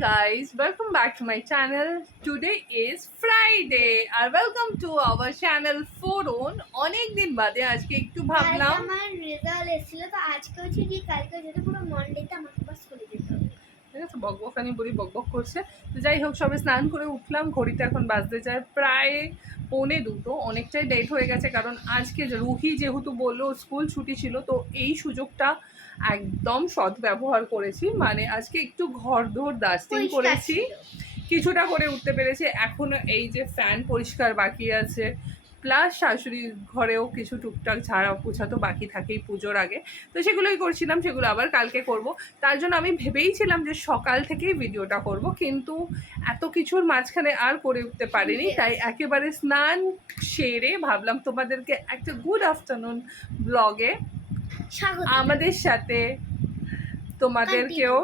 guys, welcome back to my channel. Today is Friday and welcome to our channel Foron. অনেক দিন বাদে আজকে একটু ভাবলাম আমার রেজাল্ট এসেছিল তো আজকেও ছুটি কালকে যেতে পুরো মন্ডেতে আমাকে বাস করে যেতে হবে ঠিক আছে বকবকানি বলি বকবক করছে তো যাই হোক সবে স্নান করে উঠলাম ঘড়িতে এখন বাজতে যায় প্রায় পৌনে দুটো অনেকটাই লেট হয়ে গেছে কারণ আজকে রুহি যেহেতু বলল স্কুল ছুটি ছিল তো এই সুযোগটা একদম সৎ ব্যবহার করেছি। মানে আজকে একটু ঘর দোর ডাস্টিং করেছি। কিছুটা করে উঠতে পেরেছি। এখনও এই যে ফ্যান পরিষ্কার বাকি আছে। প্লাস শাশুড়ির ঘরেও কিছু টুকটাক ঝাড়া পোছা তো বাকি থাকেই পুজোর আগে। তো সেগুলোই করছিলাম সেগুলো আবার কালকে করব। তার জন্য আমি ভেবেইছিলাম যে সকাল থেকেই ভিডিওটা করব কিন্তু এত কিছুর মাঝখানে আর করে উঠতে পারিনি। তাই একেবারে স্নান সেরে ভাবলাম তোমাদেরকে একটা গুড আফটারনুন ব্লগে আমাদের সাথে তোমাদেরকেও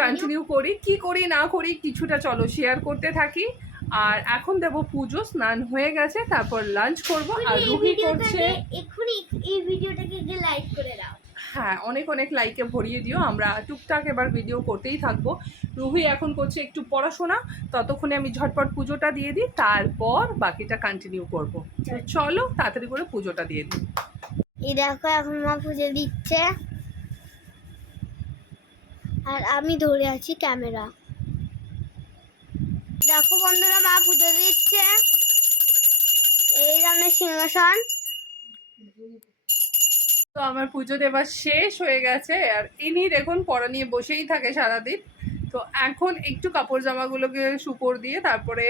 কন্টিনিউ করি। কি করি না করি কিছুটা চলো শেয়ার করতে থাকি। আর এখন দেব পুজো স্নান হয়ে গেছে তারপর লাঞ্চ করব আর রুহি করছে। এক্ষুনি এই ভিডিওটাকে গিয়ে লাইক করে দাও। হ্যাঁ অনেক অনেক লাইকে ভরিয়ে দিও। আমরা টুকটাক এবার ভিডিও করতেই থাকব। রুহি এখন করছে একটু পড়াশোনা ততক্ষণে আমি ঝটপট পুজোটা দিয়ে দিই তারপর বাকিটা কন্টিনিউ করব। চলো তাড়াতাড়ি করে পুজোটা দিয়ে দিই। এই দেখো, এখন মা পুজো দিচ্ছে। আর আমি ধরে আছি ক্যামেরা। দেখো বন্ধুরা, মা পুজো দিচ্ছে। এই রান্নার সিংহাসন। তো আমার পুজো দেওয়া শেষ হয়ে গেছে, আর ইনি দেখুন পড়া নিয়ে বসেই থাকে সারাদিন। তো এখন একটু কাপড় জামাগুলোকে সুপর দিয়ে তারপরে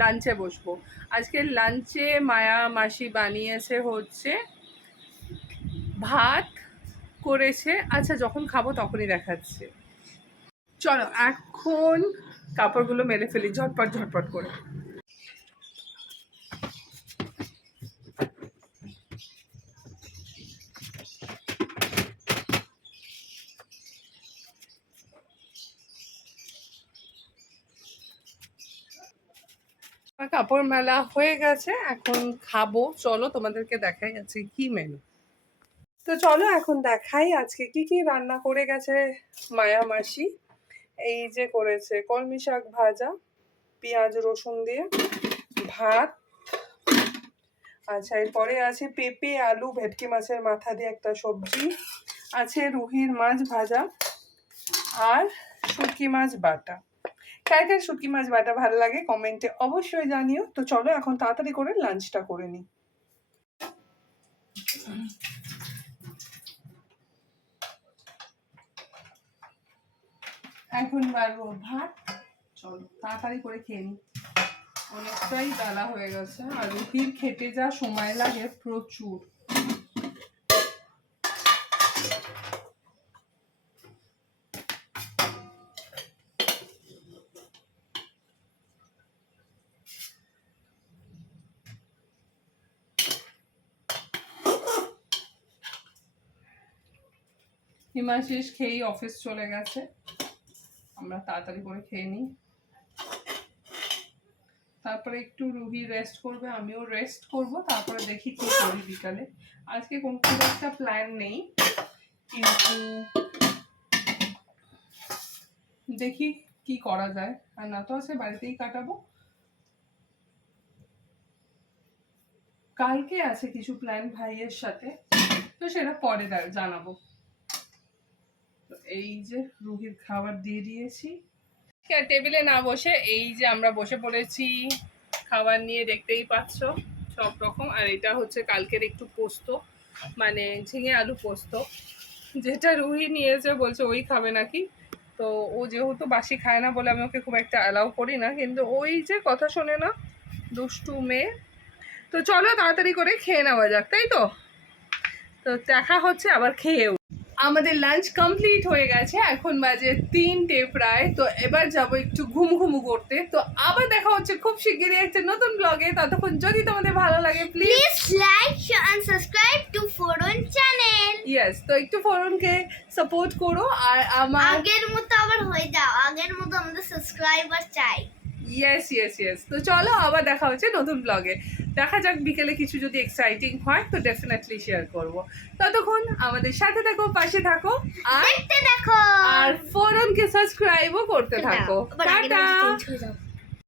লাঞ্চে বসবো। আজকে লাঞ্চে মায়া মাসি বানিয়েছে হচ্ছে ভাত করেছে। আচ্ছা যখন খাব তখনই দেখাচ্ছে। চলো, এখন কাপড়গুলো মেলে ফেলি, ঝটপট ঝটপট করে। কাপড় মেলা হয়ে গেছে, এখন খাব। চলো, তোমাদেরকে দেখাই আছে কি মেনু তো চলো এখন দেখাই আজকে কি কি রান্না করে গেছে মায়া মাসি। এই যে করেছে কলমি শাক ভাজা, পেঁয়াজ, রসুন দিয়ে, ভাত। আচ্ছা এরপরে আছে পেঁপে, আলু, ভেটকি মাছের মাথা দিয়ে একটা সবজি। আছে রুহির মাছ ভাজা আর শুটকি মাছ বাটা। কার কার শুটকি মাছ বাটা ভালো লাগে কমেন্টে অবশ্যই জানিও। তো চলো এখন তাড়াতাড়ি করে লাঞ্চটা করে নিই এখন বাড়বো ভাত। চলো, তাড়াতাড়ি করে খেয়ে নিই অনেকটাই বেলা হয়ে গেছে, আর রুটির খেতে যা সময় লাগে প্রচুর। হিমাশিস খেয়েই অফিস চলে গেছে। আমরা তাড়াতাড়ি করে খেয়ে নিই। তারপরে একটু রুগী রেস্ট করবে, আমিও রেস্ট করব, তারপরে দেখি কি করি বিকালে। আজকে কোন একটা প্ল্যান নেই, কিন্তু দেখি কি করা যায়। আর না তো আছে বাড়িতেই কাটাবো। কালকে আছে কিছু প্ল্যান ভাইয়ের সাথে, তো সেটা পরে জানাব। তো এই যে রুহির খাবার দিয়ে দিয়েছি। টেবিলে না বসে এই যে আমরা বসে পড়েছি, খাবার নিয়ে দেখতেই পাচ্ছ সব রকম। আর এটা হচ্ছে কালকের একটু পোস্ত মানে ঝিঙে আলু পোস্ত, যেটা রুহি নিয়েছে, বলছে ওই খাবে নাকি। তো ও যেহেতু বাসি খায় না বলে আমি ওকে খুব একটা অ্যালাউ করি না, কিন্তু ওই যে কথা শোনে না, দুষ্টু মেয়ে। তো চলো তাড়াতাড়ি করে খেয়ে নেওয়া যাক, তাই তো? তো দেখা হচ্ছে, আবার খেয়েও। আমাদের লাঞ্চ কমপ্লিট হয়ে গেছে এখন বাজে তিনটে প্রায়। তো এবার যাব একটু ঘুম ঘুমু করতে। তো আবার দেখা হচ্ছে খুব শিগগিরই একটা নতুন ব্লগে ততক্ষণ যদি তোমাদের ভালো লাগে please like and subscribe to ফোরন channel yes তো একটু ফোরনকে সাপোর্ট করো। আর আমার আগের মতো আবার হয়ে যাও। আগের মতো আমাদের সাবস্ক্রাইবার চাই। ইয়েস ইয়েস ইয়েস তো চলো আবার দেখা হচ্ছে নতুন ব্লগে দেখা যাক বিকেলে কিছু যদি এক্সাইটিং হয় তো ডেফিনেটলি শেয়ার করব। ততক্ষণ আমাদের সাথে থাকো পাশে থাকো আর দেখতে দেখো আর ফোরনকে সাবস্ক্রাইবও করতে থাকো। টাটা!